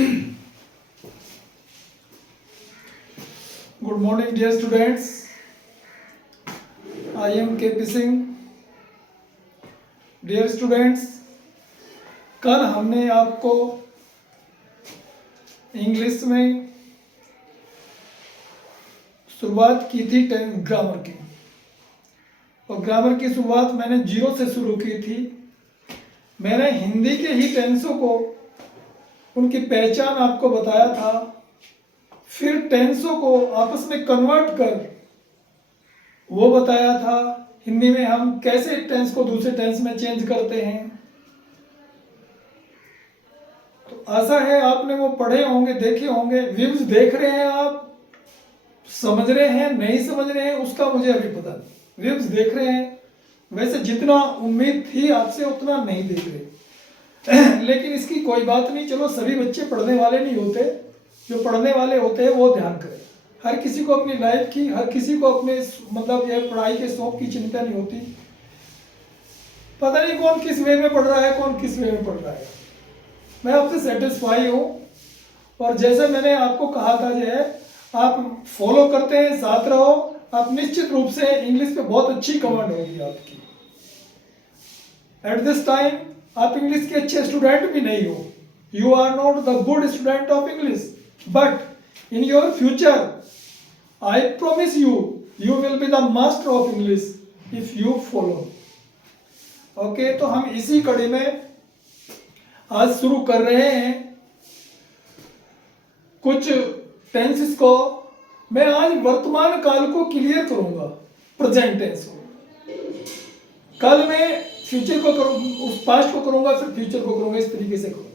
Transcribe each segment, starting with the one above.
Good morning, dear students. I am KP Singh. Dear students, कल हमने आपको English में शुरुआत की थी ग्रामर की, और ग्रामर की शुरुआत मैंने जीरो से शुरू की थी। मैंने हिंदी के ही टेंसों को, उनकी पहचान आपको बताया था, फिर टेंसों को आपस में कन्वर्ट कर वो बताया था हिंदी में हम कैसे एक टेंस को दूसरे टेंस में चेंज करते हैं। तो आशा है आपने वो पढ़े होंगे, देखे होंगे। व्यूज देख रहे हैं आप, समझ रहे हैं, नहीं समझ रहे हैं उसका मुझे अभी पता नहीं। व्यूज देख रहे हैं, वैसे जितना उम्मीद थी आपसे उतना नहीं देख रहे लेकिन इसकी कोई बात नहीं। चलो, सभी बच्चे पढ़ने वाले नहीं होते, जो पढ़ने वाले होते हैं वो ध्यान करें। हर किसी को अपनी लाइफ की, हर किसी को अपने मतलब ये पढ़ाई के शौक की चिंता नहीं होती। पता नहीं कौन किस वे में पढ़ रहा है, कौन किस वे में पढ़ रहा है। मैं आपसे सेटिस्फाई हूँ, और जैसे मैंने आपको कहा था जो है आप फॉलो करते हैं, साथ रहो, आप निश्चित रूप से इंग्लिश पे बहुत अच्छी कमांड होगी आपकी। एट दिस टाइम आप इंग्लिश के अच्छे स्टूडेंट भी नहीं हो, you are not the good student of English, but in your future I promise you, you will be the master of English if you follow. Okay, तो हम इसी कड़ी में आज शुरू कर रहे हैं कुछ टेंसेस को। मैं आज वर्तमान काल को क्लियर करूंगा, प्रेजेंट टेंस को। कल मैं फ्यूचर को करूँ, उस पास्ट को करूंगा, फिर फ्यूचर को करूंगा, इस तरीके से करूंगा।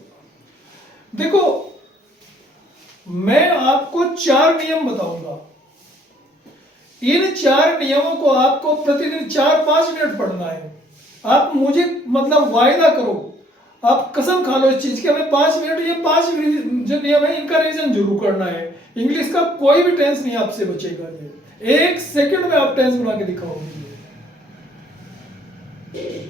देखो, मैं आपको 4 नियम बताऊंगा। इन 4 नियमों को आपको प्रतिदिन 4-5 मिनट पढ़ना है। आप मुझे मतलब वायदा करो, आप कसम खा लो इस चीज की, हमें 5 मिनट, ये 5 जो नियम है इनका रिवीजन जरूर करना है। इंग्लिश का कोई भी टेंस नहीं आपसे बचेगा। ये 1 सेकंड में आप टेंस बना के दिखाओगे।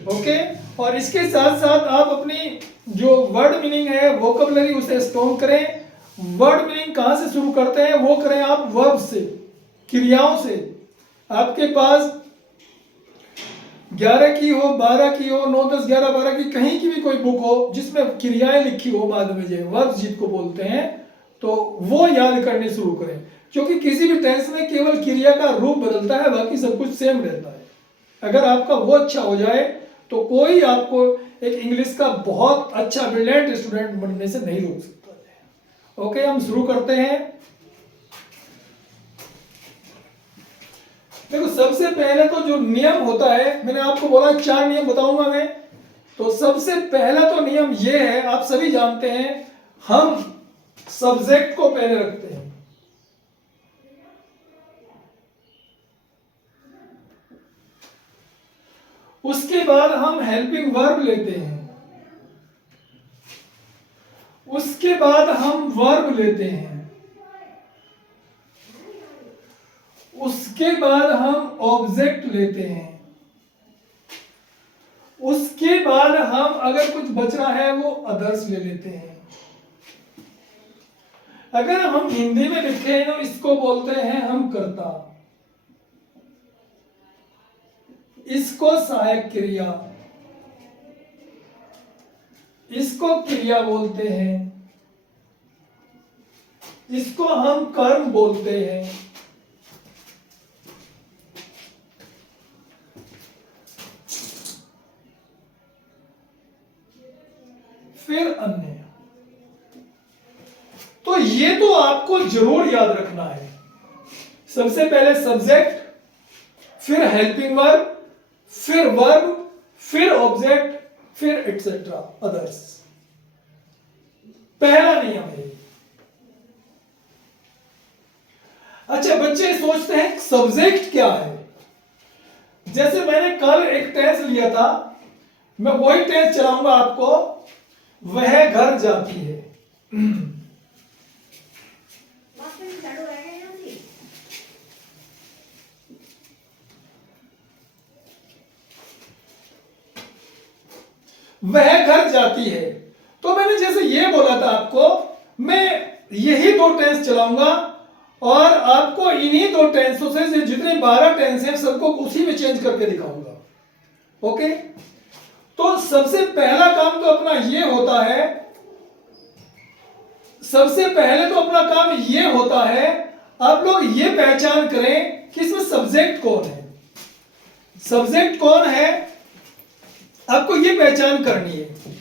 ओके, और इसके साथ साथ आप अपनी जो वर्ड मीनिंग है, वोकैबुलरी, उसे स्ट्रॉन्ग करें। वर्ड मीनिंग कहां से शुरू करते हैं वो करें आप वर्ब से, क्रियाओं से। आपके पास 11 की हो, 12 की हो, 9, 10, 11, 12 की कहीं की भी कोई बुक हो जिसमें क्रियाएं लिखी हो बाद में, जो वर्ब जिसको बोलते हैं, तो वो याद करने शुरू करें। क्योंकि किसी भी टेंस में केवल क्रिया का रूप बदलता है, बाकी सब कुछ सेम रहता है। अगर आपका वो अच्छा हो जाए तो कोई आपको एक इंग्लिश का बहुत अच्छा ब्रिलियंट स्टूडेंट बनने से नहीं रोक सकता। ओके, हम शुरू करते हैं। देखो, सबसे पहले तो जो नियम होता है, मैंने आपको बोला 4 नियम बताऊंगा मैं। तो सबसे पहला तो नियम ये है, आप सभी जानते हैं, हम सब्जेक्ट को पहले रखते हैं। उसके बाद हम हेल्पिंग वर्ब लेते हैं, उसके बाद हम वर्ब लेते हैं, उसके बाद हम ऑब्जेक्ट लेते हैं, उसके बाद हम अगर कुछ बच रहा है वो अदर्स ले लेते हैं। अगर हम हिंदी में लिखे तो इसको बोलते हैं हम कर्ता, इसको सहायक क्रिया, इसको क्रिया बोलते हैं, इसको हम कर्म बोलते हैं। फिर अन्य। तो ये तो आपको जरूर याद रखना है। सबसे पहले सब्जेक्ट, फिर हेल्पिंग वर्ब, फिर वर्ब, फिर ऑब्जेक्ट, फिर एटसेट्रा अदर्स। पहला नियम है। अच्छा, बच्चे सोचते हैं सब्जेक्ट क्या है। जैसे मैंने कल एक टेंस लिया था, मैं वही टेंस चलाऊंगा आपको। वह घर जाती है, वह घर जाती है। तो मैंने जैसे ये बोला था आपको, मैं यही 2 टेंस चलाऊंगा और आपको इन्हीं 2 टेंसों से जितने 12 टेंस हैं सबको उसी में चेंज करके दिखाऊंगा। ओके, तो सबसे पहला काम तो अपना ये होता है, सबसे पहले तो अपना काम ये होता है आप लोग ये पहचान करें कि इसमें सब्जेक्ट कौन है। सब्जेक्ट कौन है आपको ये पहचान करनी है।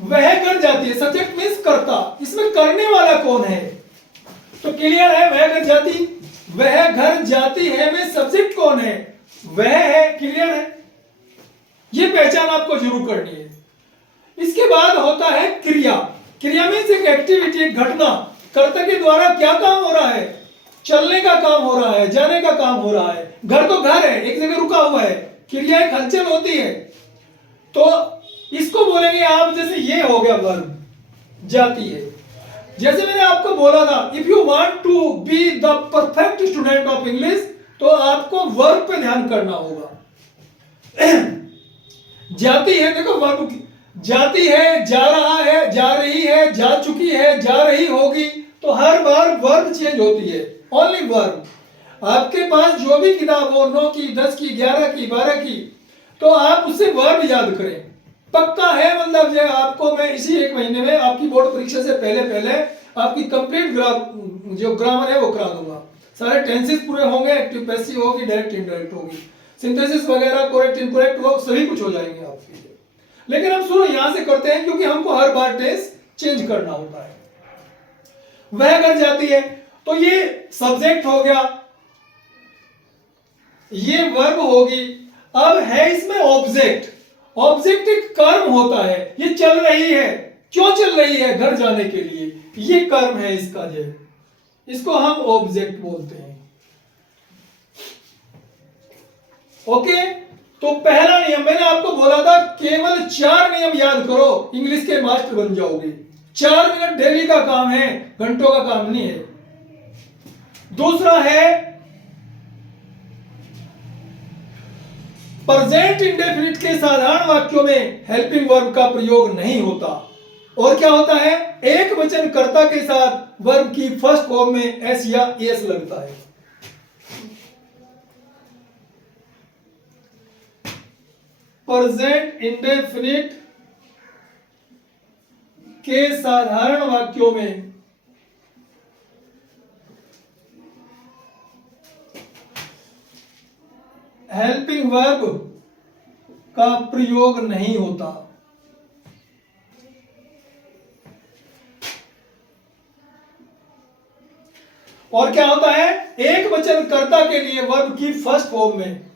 वह कर जाती है, सब्जेक्ट मीन्स करता, इसमें करने वाला कौन है तो क्लियर है, वह घर जाती, वह घर जाती है में सब्जेक्ट कौन है, वह है, क्लियर है, ये पहचान आपको जरूर करनी है। इसके बाद होता है क्रिया। क्रिया मीन्स एक एक्टिविटी, एक घटना, कर्ता के द्वारा क्या काम हो रहा है, चलने का काम हो रहा है, जाने का काम हो रहा है। घर तो घर है, एक जगह रुका हुआ है, क्रिया एक हलचल होती है, तो इसको बोलेंगे आप, जैसे ये हो गया वर्ब, जाती है। जैसे मैंने आपको बोला था, if you want to be the perfect student of English, तो आपको वर्ब पे ध्यान करना होगा। जाती है, देखो वर्ब, जाती है, जा रहा है, जा रही है, जा चुकी है, जा रही होगी, तो हर बार वर्ब चेंज होती है, ओनली वर्ब। आपके पास जो भी किताब हो, 9 की, 10 की, 11 की, 12 की, तो आप उससे वर्ब याद करें। पक्का है, मतलब जो आपको मैं इसी 1 महीने में आपकी बोर्ड परीक्षा से पहले पहले आपकी कंप्लीट जो ग्रामर है वो करा दूंगा। सारे टेंसेस पूरे होंगे, एक्टिव पैसिव होगी, डायरेक्ट इनडायरेक्ट होगी, सिंथेसिस वगैरह, करेक्ट इनकरेक्ट, वो सभी कुछ हो जाएंगे आपके। लेकिन हम शुरू यहां से करते हैं क्योंकि हमको हर बार टेंस चेंज करना होता है। वह कर जाती है, तो ये सब्जेक्ट हो गया, ये वर्ब होगी। अब है इसमें ऑब्जेक्ट। ऑब्जेक्ट एक कर्म होता है, ये चल रही है, क्यों चल रही है, घर जाने के लिए, ये कर्म है इसका, जो इसको हम ऑब्जेक्ट बोलते हैं। ओके, तो पहला नियम मैंने आपको बोला था, केवल 4 नियम याद करो, इंग्लिश के मास्टर बन जाओगे। 4 मिनट डेली का काम है, घंटों का काम नहीं है। दूसरा है प्रेजेंट इंडेफिनिट के साधारण वाक्यों में हेल्पिंग वर्ब का प्रयोग नहीं होता। और क्या होता है, एक वचन कर्ता के साथ वर्ब की फर्स्ट फॉर्म में एस या एस लगता है। प्रेजेंट इंडेफिनिट के साधारण वाक्यों में हेल्पिंग वर्ब का प्रयोग नहीं होता। और क्या होता है, एक वचन कर्ता के लिए वर्ब की फर्स्ट फॉर्म में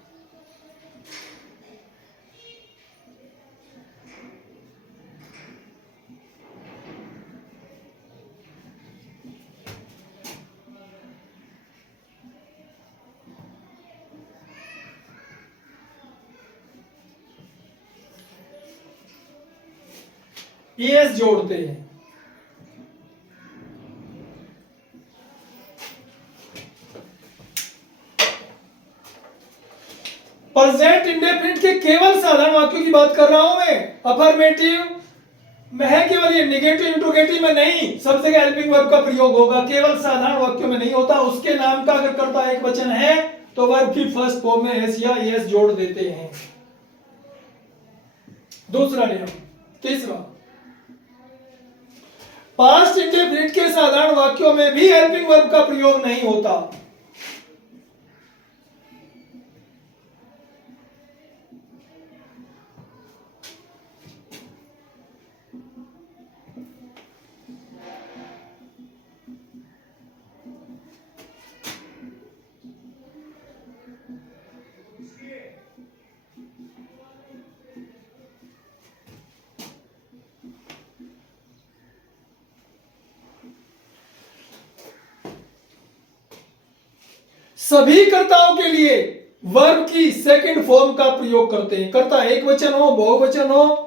एस जोड़ते हैं। प्रेजेंट इंडेफिनिट के केवल साधारण वाक्यों की बात कर रहा हूं मैं, अफर्मेटिव में है केवल, ये नेगेटिव इंट्रोगेटिव में नहीं, सब जगह हेल्पिंग वर्ब का प्रयोग होगा, केवल साधारण वाक्यों में नहीं होता। उसके नाम का अगर कर्ता एक वचन है तो वर्ब की फर्स्ट फॉर्म में एस या एस जोड़ देते हैं। दूसरा नियम। तीसरा, पास्ट इंडेफिनिट के साधारण वाक्यों में भी हेल्पिंग वर्ब का प्रयोग नहीं होता। सभी कर्ताओं के लिए वर्ब की सेकंड फॉर्म का प्रयोग करते हैं, कर्ता एक वचन हो, बहुवचन हो,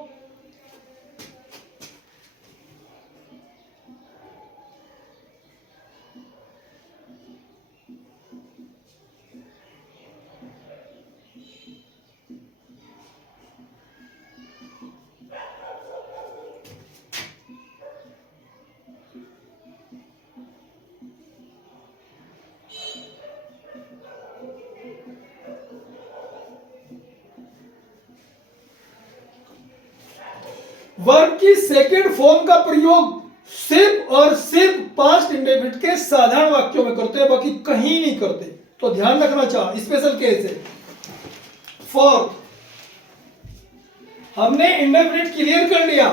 वर्ब की सेकंड फॉर्म का प्रयोग सिर्फ और सिर्फ पास्ट इंडेफिनिट के साधारण वाक्यों में करते हैं, बाकी कहीं नहीं करते। तो ध्यान रखना चाह, स्पेशल केस है। फोर्थ, हमने इंडेफिनिट क्लियर कर लिया।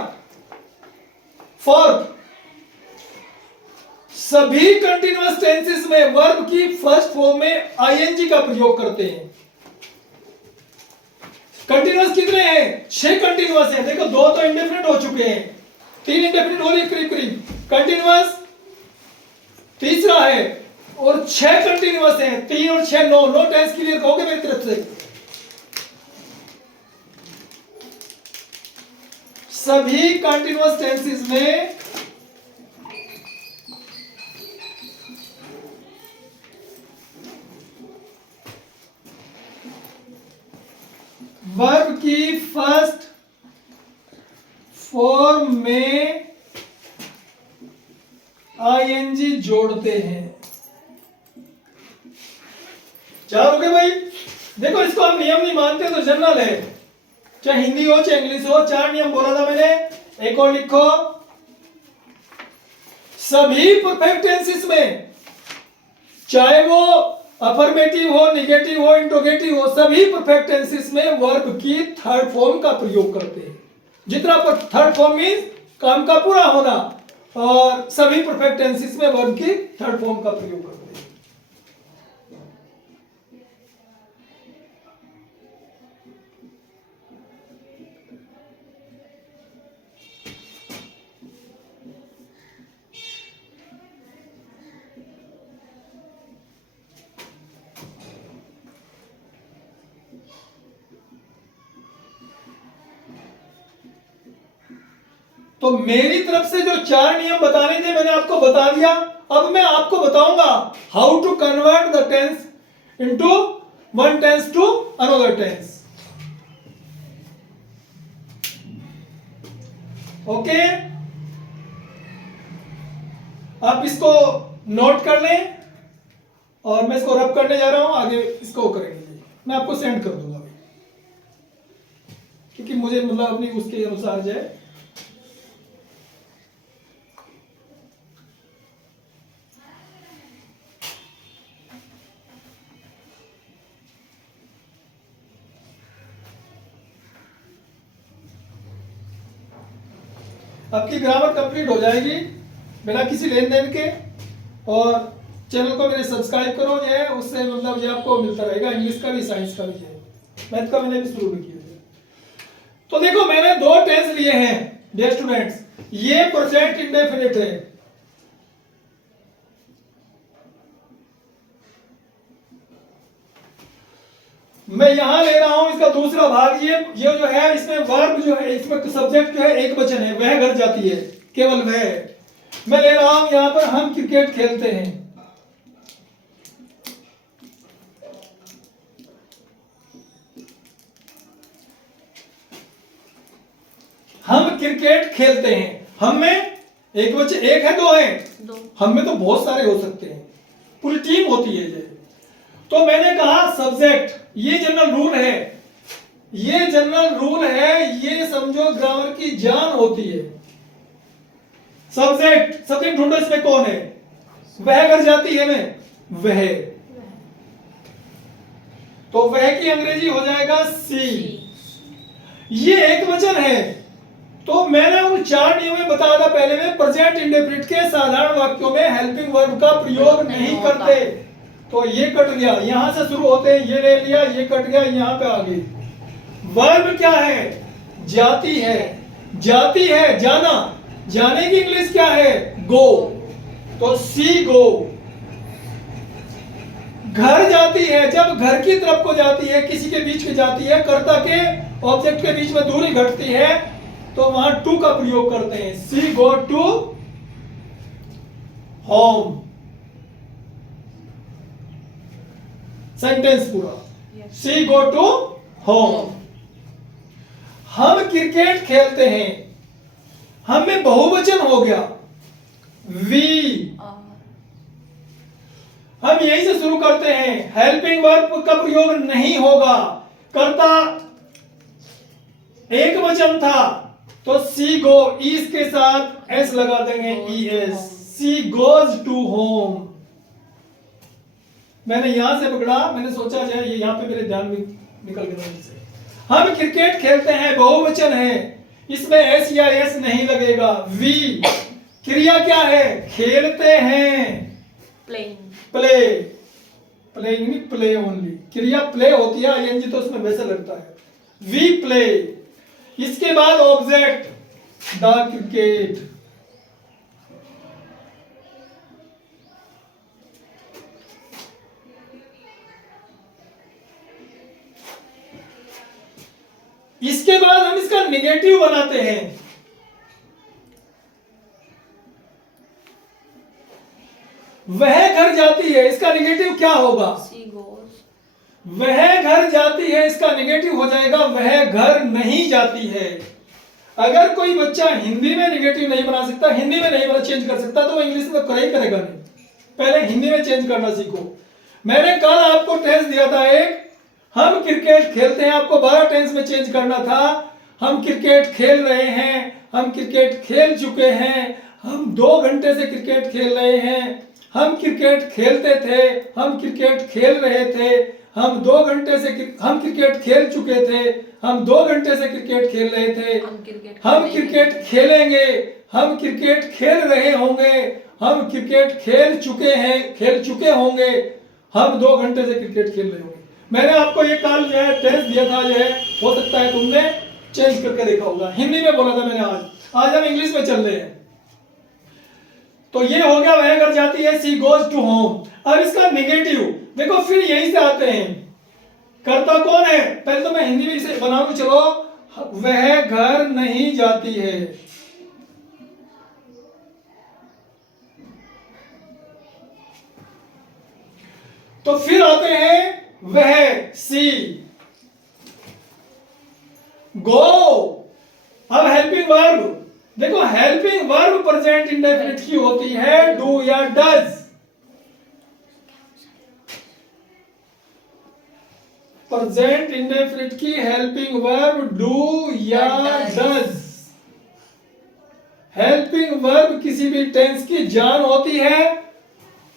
फोर्थ, सभी कंटिन्यूअस टेंसेस में वर्ब की फर्स्ट फॉर्म में आईएनजी का प्रयोग करते हैं। कंटिन्यूअस कितने हैं? 6 कंटिन्यूअस हैं। देखो 2 तो इंडेफिनिट हो चुके हैं, 3 इंडेफिनिट हो रही करीब करीब। कंटिन्यूअस तीसरा है और 6 कंटिन्यूअस हैं। 3 और 6 9 9 टेंस क्लियर कहोगे मेरी तरफ से? सभी कंटिन्यूअस टेंसेस में वर्ब की फर्स्ट फॉर्म में आईएनजी जोड़ते हैं। 4 हो गए भाई। देखो इसको हम नियम नहीं मानते तो जनरल है, चाहे हिंदी हो चाहे इंग्लिश हो। 4 नियम बोला था मैंने, एक और लिखो। सभी परफेक्ट टेंसेस में, चाहे वो अफर्मेटिव हो, नेगेटिव हो, इंट्रोगेटिव हो, सभी परफेक्ट टेंसेस में वर्ब की थर्ड फॉर्म का प्रयोग करते हैं। जितना पर थर्ड फॉर्म मींस काम का पूरा होना, और सभी परफेक्ट टेंसेस में वर्ब की थर्ड फॉर्म का प्रयोग करते हैं। तो मेरी तरफ से जो 4 नियम बताने थे मैंने आपको बता दिया। अब मैं आपको बताऊंगा how to convert the tense into one tense to another tense. Okay, आप इसको नोट कर लें और मैं इसको रब करने जा रहा हूं। आगे इसको करेंगे, मैं आपको सेंड कर दूंगा क्योंकि मुझे मतलब अपनी उसके अनुसार जाए। आपकी ग्रामर कंप्लीट हो जाएगी बिना किसी लेन देन के। और चैनल को मेरे सब्सक्राइब करो, ये उससे मतलब ये आपको मिलता रहेगा, इंग्लिश का भी साइंस का भी है, मैथ का मैंने भी शुरू भी किया है। तो देखो मैंने 2 टेंस लिए हैं डियर स्टूडेंट्स। ये प्रेजेंट इंडेफिनिट है, मैं यहां ले रहा हूं इसका दूसरा भाग। ये जो है इसमें वर्ब जो है, इसमें सब्जेक्ट जो है एक वचन है, वह घर जाती है, केवल वह। मैं ले रहा हूं यहां पर हम क्रिकेट खेलते हैं। हम क्रिकेट खेलते हैं। हम में एक वचन, एक है 2 है? 2। हम में तो बहुत सारे हो सकते हैं, पूरी टीम होती है ये। तो मैंने कहा सब्जेक्ट, ये जनरल रूल है, ये जनरल रूल है, ये समझो ग्रामर की जान होती है। सब्जेक्ट, सब्जेक्ट ढूंढो इसमें कौन है? वह कर जाती है में वह, तो वह की अंग्रेजी हो जाएगा सी। ये एक वचन है। तो मैंने उन 4 नियमों में बताया था पहले में, प्रेजेंट इंडेफिनिट के साधारण वाक्यों में हेल्पिंग वर्ब का प्रयोग नहीं करते। तो ये कट गया, यहां से शुरू होते हैं, ये ले लिया, ये कट गया, यहां पे आ गई। वर्ब क्या है? जाती है। जाती है, जाना, जाने की इंग्लिश क्या है? गो। तो सी गो। घर जाती है, जब घर की तरफ को जाती है, किसी के बीच में जाती है, कर्ता के ऑब्जेक्ट के बीच में दूरी घटती है, तो वहां टू का प्रयोग करते हैं। सी गो टू होम। सेंटेंस पूरा, सी गो टू होम। हम क्रिकेट खेलते हैं, हम में बहुवचन हो गया, वी। हम यहीं से शुरू करते हैं, हेल्पिंग वर्ब का प्रयोग नहीं होगा। कर्ता एक वचन था तो सी गो, ईस के साथ एस लगा देंगे, E S, she goes to home. मैंने यहां से पकड़ा, मैंने सोचा जाए ये यहां पे मेरे ध्यान में निकल गया से। हम क्रिकेट खेलते हैं, बहुवचन है, इसमें एस या एस नहीं लगेगा। वी क्रिया क्या है, खेलते हैं, प्लेइंग, प्ले, प्लेइंग नहीं, प्ले ओनली, क्रिया प्ले होती है, आईएनजी तो उसमें वैसे लगता है। वी प्ले, इसके बाद ऑब्जेक्ट द क्रिकेट, इसके बाद हम इसका निगेटिव बनाते हैं। वह घर जाती है, इसका निगेटिव क्या होगा, सी गोज, वह घर जाती है, इसका निगेटिव हो जाएगा वह घर नहीं जाती है। अगर कोई बच्चा हिंदी में निगेटिव नहीं बना सकता, हिंदी में नहीं बना चेंज कर सकता, तो वो इंग्लिश में करेगा करेगा नहीं। पहले हिंदी में चेंज करना सीखो। मैंने कल आपको टेंस दिया था एक, हम क्रिकेट खेलते हैं, आपको 12 टेंस में चेंज करना था। हम क्रिकेट खेल रहे हैं, हम क्रिकेट खेल चुके हैं, हम 2 घंटे से क्रिकेट खेल रहे हैं, हम क्रिकेट खेलते थे, हम क्रिकेट खेल रहे थे, हम 2 घंटे से हम क्रिकेट खेल चुके थे, हम 2 घंटे से क्रिकेट खेल रहे थे, हम क्रिकेट खेलेंगे, हम क्रिकेट खेल रहे होंगे, हम क्रिकेट खेल चुके होंगे, हम 2 घंटे से क्रिकेट खेल रहे होंगे। मैंने आपको ये कल जो है टेस्ट दिया था, जो है हो सकता है तुमने चेंज करके देखा होगा। हिंदी में बोला था मैंने, आज हम इंग्लिश में चल रहे हैं। तो ये हो गया वह घर जाती है, सी गोज टू होम। अब इसका नेगेटिव देखो, फिर यहीं से आते हैं, कर्ता कौन है, पहले तो मैं हिंदी में इसे बनाऊं, चलो, वह घर नहीं जाती है। तो फिर आते हैं वह, सी, गो। अब हेल्पिंग वर्ब देखो, हेल्पिंग वर्ब प्रेजेंट इंडेफिनिट की होती है डू या डज। प्रेजेंट इंडेफिनिट की हेल्पिंग वर्ब डू या डज। हेल्पिंग वर्ब किसी भी टेंस की जान होती है,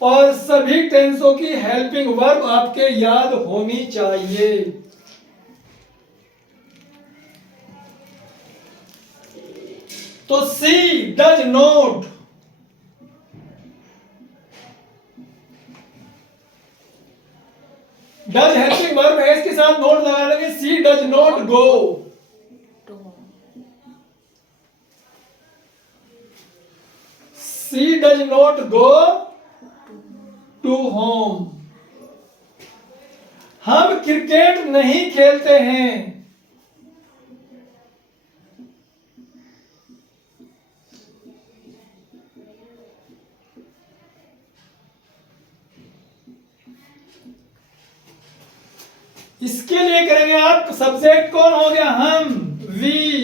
और सभी टेंसों की हेल्पिंग वर्ब आपके याद होनी चाहिए। तो she does not, does helping verb है, इसके साथ नोट लगा लेंगे, she does not go, she does not go to home. हम क्रिकेट नहीं खेलते हैं, इसके लिए करेंगे आप, सब्जेक्ट कौन हो गया, हम, वी,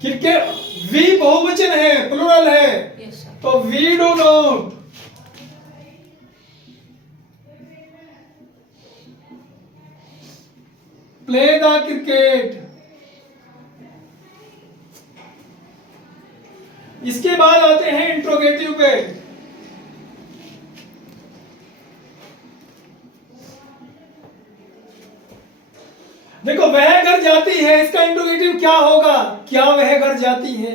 क्रिकेट, वी बहुवचन है, प्लूरल है, yes, तो we do not, play the cricket. इसके बाद आते हैं इंट्रोगेटिव पे। देखो, वह घर जाती है, इसका इंट्रोगेटिव क्या होगा, क्या वह घर जाती है।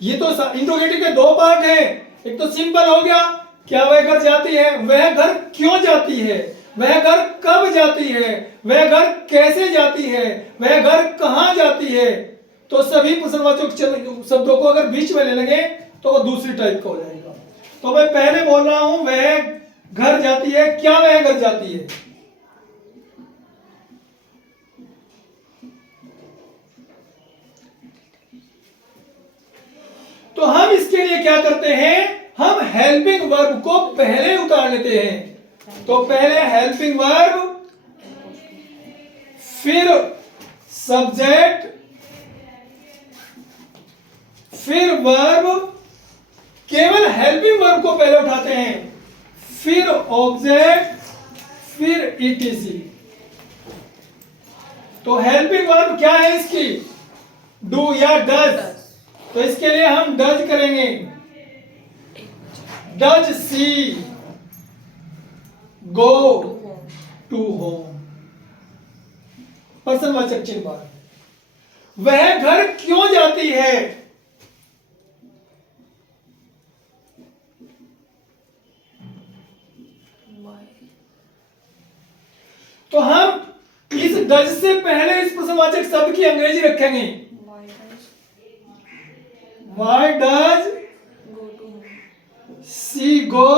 ये तो इंट्रोगेटिव के 2 पार्ट है, एक तो सिंपल हो गया, क्या वह घर जाती है, वह घर क्यों जाती है, वह घर कब जाती है, वह घर कैसे जाती है, वह घर कहां जाती है। तो सभी प्रश्नवाचक शब्दों को अगर बीच में ले लेंगे तो वो दूसरी टाइप का हो जाएगा। तो मैं पहले बोल रहा हूं, वह घर जाती है, क्या वह घर जाती है। तो हम इसके लिए क्या करते हैं, हम हेल्पिंग वर्ब को पहले उतार लेते हैं। तो पहले हेल्पिंग वर्ब, फिर सब्जेक्ट, फिर वर्ब, केवल हेल्पिंग वर्ब को पहले उठाते हैं, फिर ऑब्जेक्ट, फिर ईटीसी। तो हेल्पिंग वर्ब क्या है इसकी? डू या डज। तो इसके लिए हम डज करेंगे। Does she go to home. प्रश्नवाचक चिन्ह। वह घर क्यों जाती है? तो हम इस डज से पहले इस प्रश्नवाचक शब्द की अंग्रेजी रखेंगे। Why does she go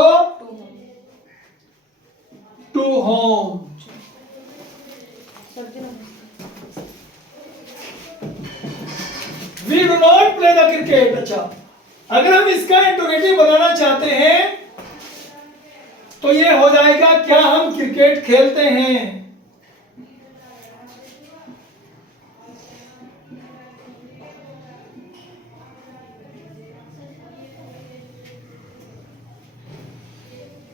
to home? We do not play the cricket. अच्छा, अगर हम इसका इंटरोगेटिव बनाना चाहते हैं तो ये हो जाएगा, क्या हम क्रिकेट खेलते हैं?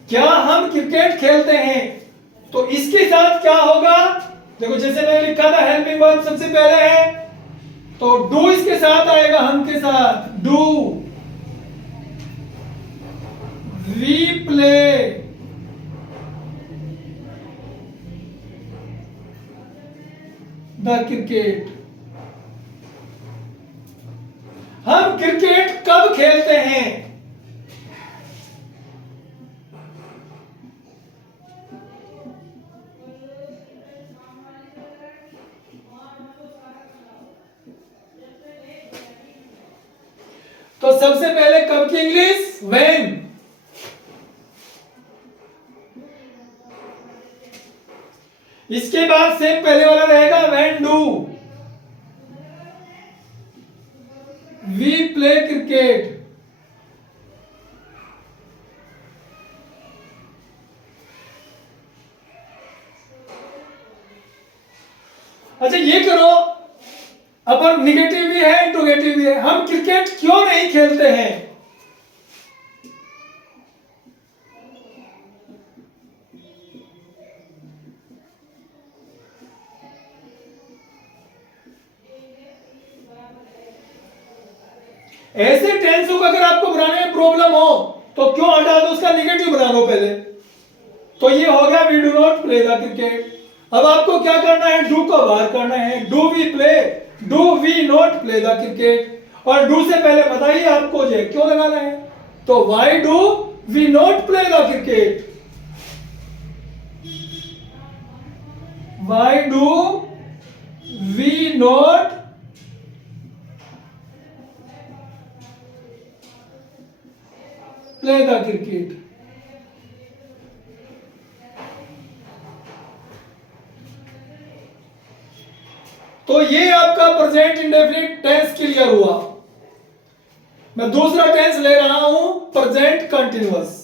क्या हम क्रिकेट खेलते हैं? तो इसके साथ क्या होगा? देखो, जैसे मैंने लिखा था हेल्पिंग वर्ब सबसे पहले है, तो डू इसके साथ आएगा, हम के साथ do. We play the cricket. हम क्रिकेट कब खेलते हैं? तो सबसे पहले कब की इंग्लिश? व्हेन। इसके बाद सेम पहले वाला रहेगा, when do we play cricket. अच्छा, ये करो, अपन निगेटिव भी है इंट्रोगेटिव भी है। हम क्रिकेट क्यों नहीं खेलते हैं? ऐसे टेंसों को अगर आपको बनाने में प्रॉब्लम हो तो क्यों हटा दो, उसका निगेटिव बना लो पहले। तो ये हो गया we do not play the cricket. अब आपको क्या करना है? डू को बाहर करना है। Do we play, do we not play the cricket. और डू से पहले बताइए आपको ये क्यों लगाना है। तो why do we not play the cricket? Why do we not play the cricket? तो ये आपका प्रेजेंट इंडेफिनिट टेंस क्लियर हुआ। मैं दूसरा टेंस ले रहा हूं, प्रेजेंट कंटिन्यूअस।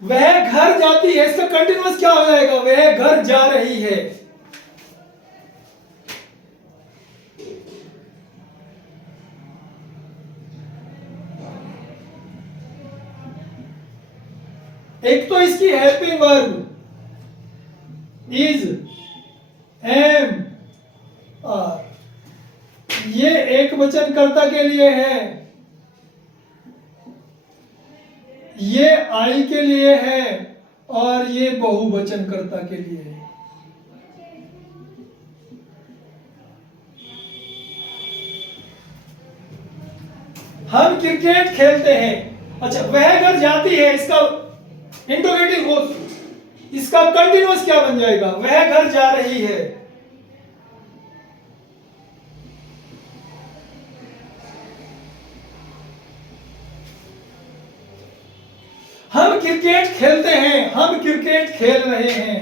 वह घर जाती है, इसका कंटिन्यूअस क्या हो जाएगा? वह घर जा रही है। एक तो इसकी helping verb is, am, are, ये एक वचन कर्ता के लिए है, ये आई के लिए है, और ये बहुवचन कर्ता के लिए है। हम क्रिकेट खेलते हैं। अच्छा, वह घर जाती है, इसका इंट्रोगेटिव हो, इसका कंटिन्यूअस क्या बन जाएगा? वह घर जा रही है। हम क्रिकेट खेलते हैं, हम क्रिकेट खेल रहे हैं।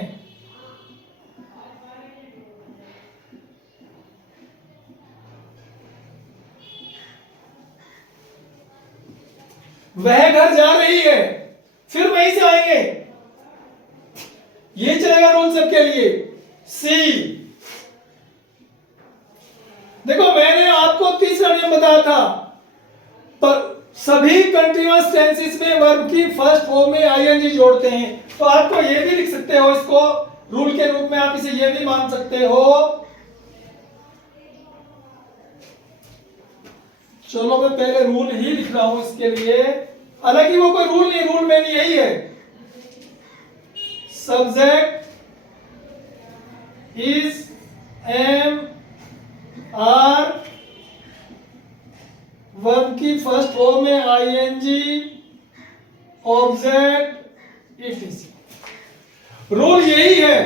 वह घर जा रही है, फिर वहीं से आएंगे, ये चलेगा रूल सबके लिए। सी, देखो मैंने आपको तीसरा नियम बताया था, पर सभी कंटीन्यूअस टेंसेस में वर्ब की फर्स्ट फॉर्म में आईएनजी जोड़ते हैं। तो आपको ये भी लिख सकते हो, इसको रूल के रूप में आप इसे ये भी मान सकते हो। चलो मैं पहले रूल ही लिख रहा हूं इसके लिए, हालांकि वो कोई रूल नहीं, रूल में यही है, subject is am are, verb की फर्स्ट फॉर्म में आईएनजी, ऑब्जेक्ट इटीसी। रूल यही है।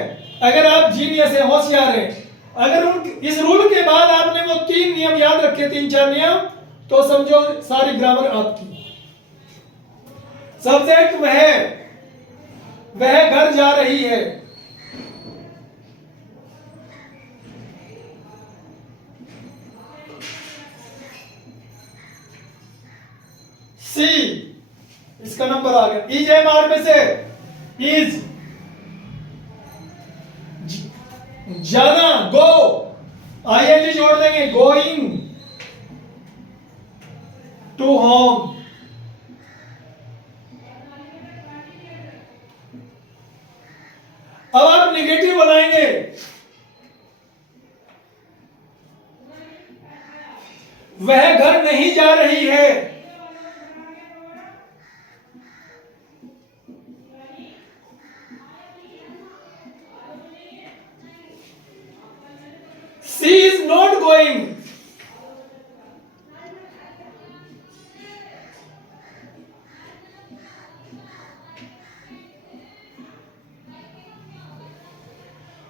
अगर आप जीनियस है, होशियार है, अगर इस रूल के बाद आपने वो 3 नियम याद रखे, 3-4 नियम, तो समझो सारी ग्रामर आपकी। सब्जेक्ट वह घर जा रही है, सी, इसका नंबर आ गया। इज एम आर में से इज, जाना, गो, आईएनजी जोड़ देंगे, गोइंग टू होम। अब आप निगेटिव बनाएंगे, वह घर नहीं जा रही है, she is not going,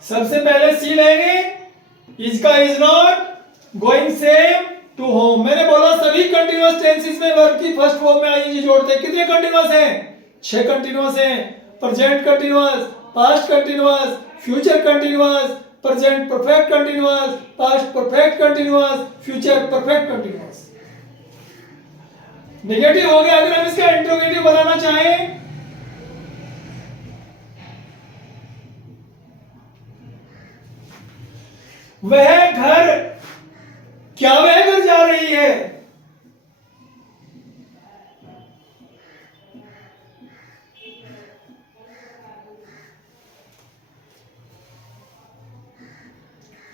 सबसे पहले सी लेंगे, इज का is not, going same, to home. मैंने बोला सभी कंटीन्यूअस टेंसेस में वर्ब की फर्स्ट फॉर्म में आईएनजी जोड़ते हैं। कितने कंटीन्यूअस हैं? 6 कंटीन्यूअस हैं। Present continuous, past continuous, future continuous, present perfect continuous, past perfect continuous, future perfect continuous. Negative हो गया। अगर हम इसका इंट्रोगेटिव बनाना चाहें, वह घर, क्या वह घर जा रही है?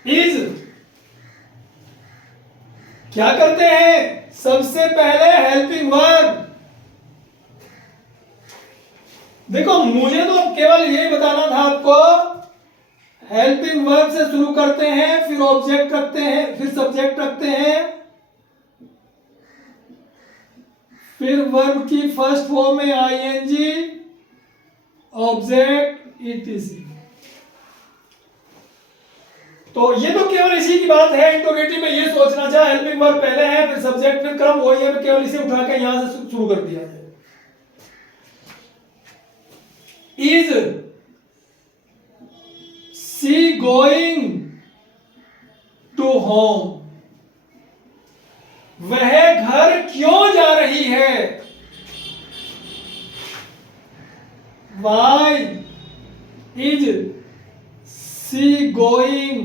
इज, क्या करते हैं? सबसे पहले हेल्पिंग वर्ब। देखो मुझे तो केवल यही बताना था आपको, हेल्पिंग वर्ब से शुरू करते हैं, फिर ऑब्जेक्ट रखते हैं, फिर सब्जेक्ट रखते हैं, फिर वर्ब की फर्स्ट फॉर्म में आईएनजी, ऑब्जेक्ट ईटीसी। तो ये तो केवल इसी की बात है। इंट्रोगेटिव में ये सोचना चाहिए हेल्पिंग वर्ब पहले है, फिर सब्जेक्ट, फिर क्रम वही है, केवल इसे उठा के यहां से शुरू कर दिया जाए। Is she going to home? वह घर क्यों जा रही है? Why is she going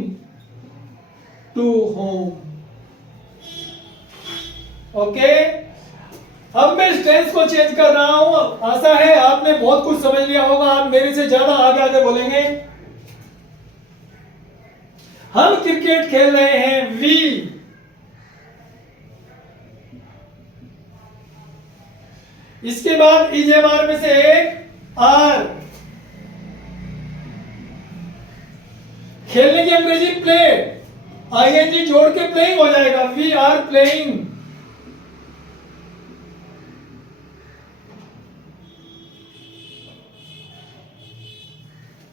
to home? Okay, अब मैं इस टेंस को चेंज कर रहा हूं। आशा है आपने बहुत कुछ समझ लिया होगा। आप मेरे से ज्यादा आगे आगे बोलेंगे। हम क्रिकेट खेल रहे हैं, वी। इसके बाद इज एम आर में से एक आर। खेलने की अंग्रेजी प्ले, आईएनजी जोड़ के प्लेइंग हो जाएगा, we are playing.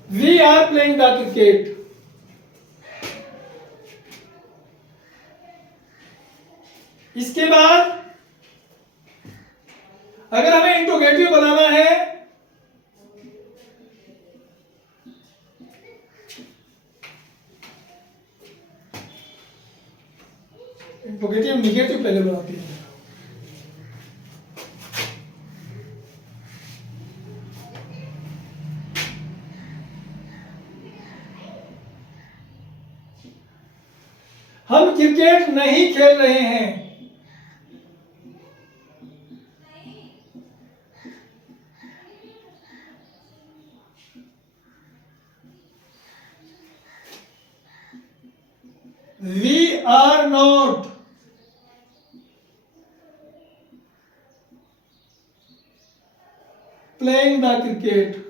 We are playing the cricket. इसके बाद अगर हमें इंट्रोगेटिव बनाना है, इंट्रोगेटिव निगेटिव पहले बनाते हैं। क्रिकेट नहीं खेल रहे हैं। We are not playing the cricket.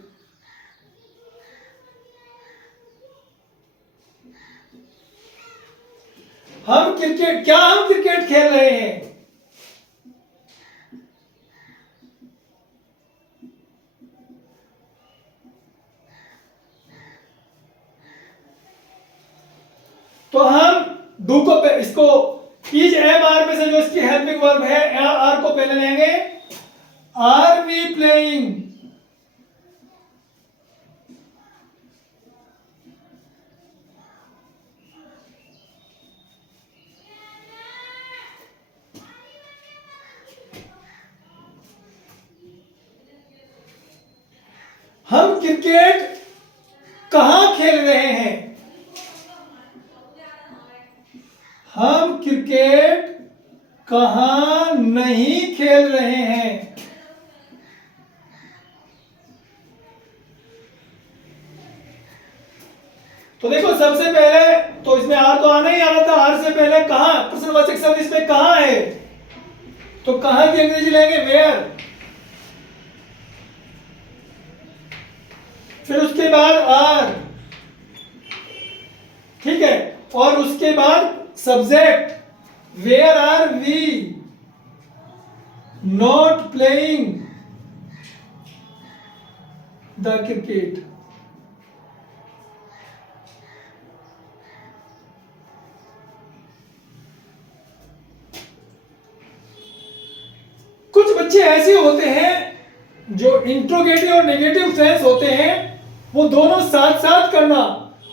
हम क्रिकेट खेल रहे हैं? तो हम डू को इसको इज एम आर में से जो इसकी हेल्पिंग वर्ब है आर को पहले लेंगे। Are we playing? हम क्रिकेट कहां खेल रहे हैं? हम क्रिकेट कहां नहीं खेल रहे हैं? तो देखो सबसे पहले तो इसमें आर तो आना ही आना था। आर से पहले कहां प्रश्नवाचक शब्द इसमें कहां है, तो कहां की अंग्रेजी लेंगे? वेयर। फिर उसके बाद आर, ठीक है, और उसके बाद subject where are we not playing the cricket. कुछ बच्चे ऐसे होते हैं जो इंट्रोगेटिव और नेगेटिव सेंस होते हैं, वो दोनों साथ साथ करना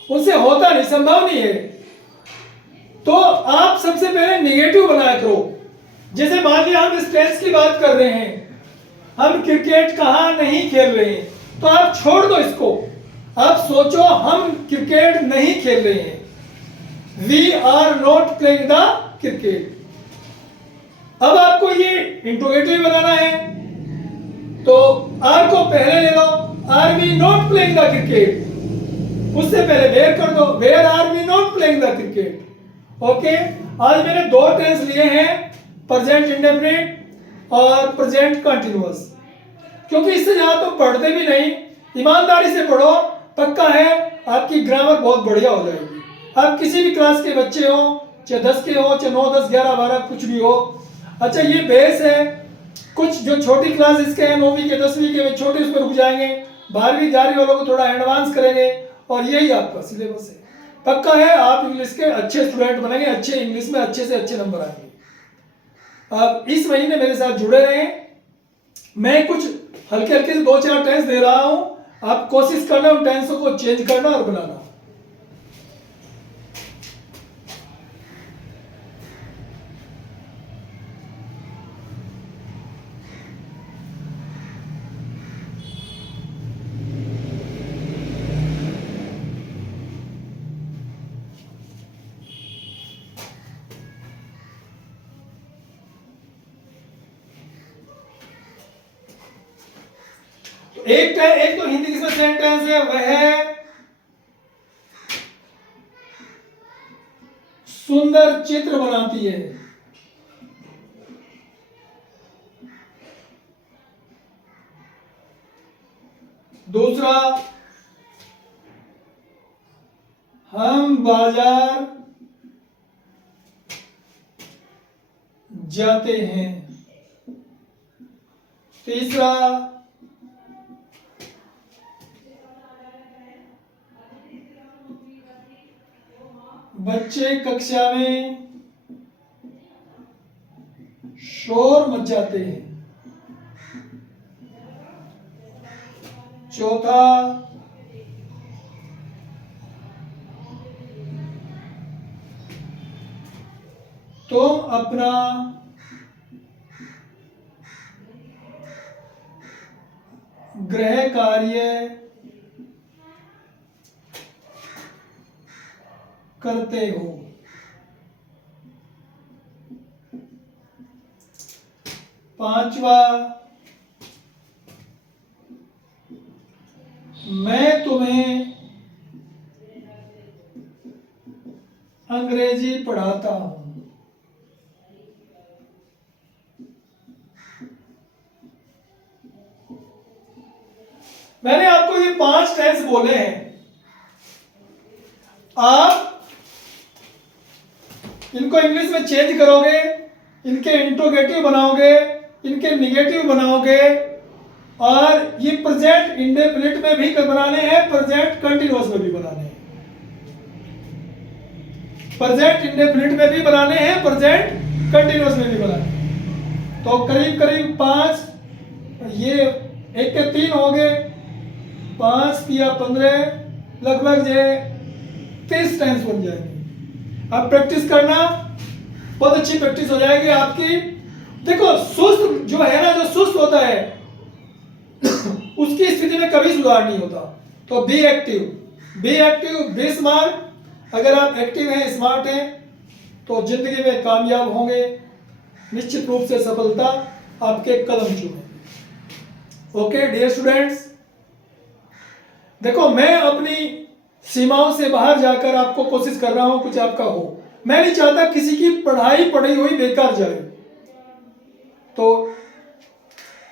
उनसे होता नहीं, संभव नहीं है। तो आप सबसे पहले नेगेटिव बनाया करो। जैसे मान लिया हम इस टेंस की बात कर रहे हैं, हम क्रिकेट कहां नहीं खेल रहे हैं, तो आप छोड़ दो इसको, आप सोचो हम क्रिकेट नहीं खेल रहे हैं। We are not playing the cricket. अब आपको ये इंट्रोगेटिव बनाना है, तो आर को पहले ले लो, are we not playing the cricket. उससे पहले वेयर कर दो, where are we not playing the cricket. Okay, आज मैंने दो टेंस लिए हैं, प्रेजेंट इंडेफिनिट और प्रेजेंट कंटिन्यूअस, क्योंकि इससे ज्यादा तो पढ़ते भी नहीं। ईमानदारी से पढ़ो, पक्का है आपकी ग्रामर बहुत बढ़िया हो जाएगी। आप किसी भी क्लास के बच्चे हो, चाहे 10 के हो, चाहे 9, 10, 11, 12 कुछ भी हो। अच्छा, ये बेस है। कुछ जो छोटी क्लास इसके हैं, 9वीं के 10वीं के, वे छोटे उसमें रुक जाएंगे, 12वीं 11वीं वालों को थोड़ा एडवांस करेंगे, और यही आपका सिलेबस है। पक्का है आप इंग्लिश के अच्छे स्टूडेंट बनेंगे, अच्छे इंग्लिश में अच्छे से अच्छे नंबर आएंगे। आप इस महीने मेरे साथ जुड़े रहें, मैं कुछ हल्के हल्के से 2-4 टेंस दे रहा हूं, आप कोशिश करना उन टेंसों को चेंज करना और बनाना। एक तो हिंदी जिसमें सेंटेंस है वह है सुंदर चित्र बनाती है। दूसरा, हम बाजार जाते हैं। तीसरा, बच्चे कक्षा में शोर मचाते हैं। चौथा, तुम अपना गृह कार्य करते हो। पांचवा, मैं तुम्हें अंग्रेजी पढ़ाता हूं। मैंने आपको ये 5 टेंस बोले हैं। आप इनको इंग्लिश में चेंज करोगे, इनके इंट्रोगेटिव बनाओगे, इनके निगेटिव बनाओगे, और ये प्रेजेंट इंडेफिनिट में भी बनाने हैं, प्रेजेंट कंटिन्यूअस में भी बनाने हैं, प्रेजेंट इंडेफिनिट में भी बनाने हैं, प्रेजेंट कंटिन्यूअस में भी बनाने हैं। तो करीब करीब 5, ये 1 के 3 हो गए, 5 या 15, लगभग ये 30 टेंस बन जाएंगे। अब प्रैक्टिस करना, बहुत अच्छी प्रैक्टिस हो जाएगी आपकी। देखो सुस्त जो है ना, जो सुस्त होता है उसकी स्थिति में कभी सुधार नहीं होता। तो बी एक्टिव, बी स्मार्ट। अगर आप एक्टिव हैं, स्मार्ट हैं, तो जिंदगी में कामयाब होंगे, निश्चित रूप से सफलता आपके कदम चूमेगी। ओके डियर स्टूडेंट्स, देखो मैं अपनी सीमाओं से बाहर जाकर आपको कोशिश कर रहा हूं कुछ आपका हो। मैं नहीं चाहता किसी की पढ़ाई पढ़ी हुई बेकार जाए। तो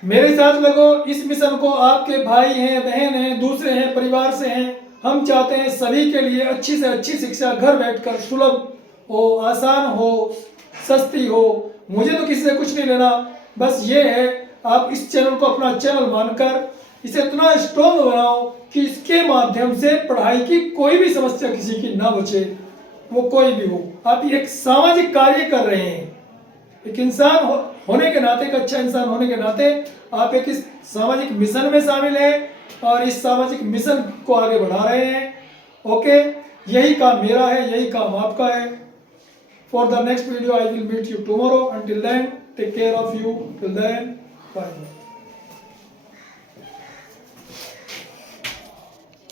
मेरे साथ लगो इस मिशन को। आपके भाई हैं, बहन हैं, दूसरे हैं, परिवार से हैं। हम चाहते हैं सभी के लिए अच्छी से अच्छी शिक्षा घर बैठकर सुलभ हो, आसान हो, सस्ती हो। मुझे तो किसी से कुछ नहीं लेना, बस ये है आप इस चैनल को अपना चैनल मानकर इसे इतना स्ट्रॉन्ग बनाओ कि इसके माध्यम से पढ़ाई की कोई भी समस्या किसी की ना बचे, वो कोई भी हो। आप एक सामाजिक कार्य कर रहे हैं, एक इंसान होने के नाते, एक अच्छा इंसान होने के नाते आप एक इस सामाजिक मिशन में शामिल हैं और इस सामाजिक मिशन को आगे बढ़ा रहे हैं। ओके, यही काम मेरा है, यही काम आपका है। For the next video I will meet you tomorrow. Until then take care of you. Till then bye.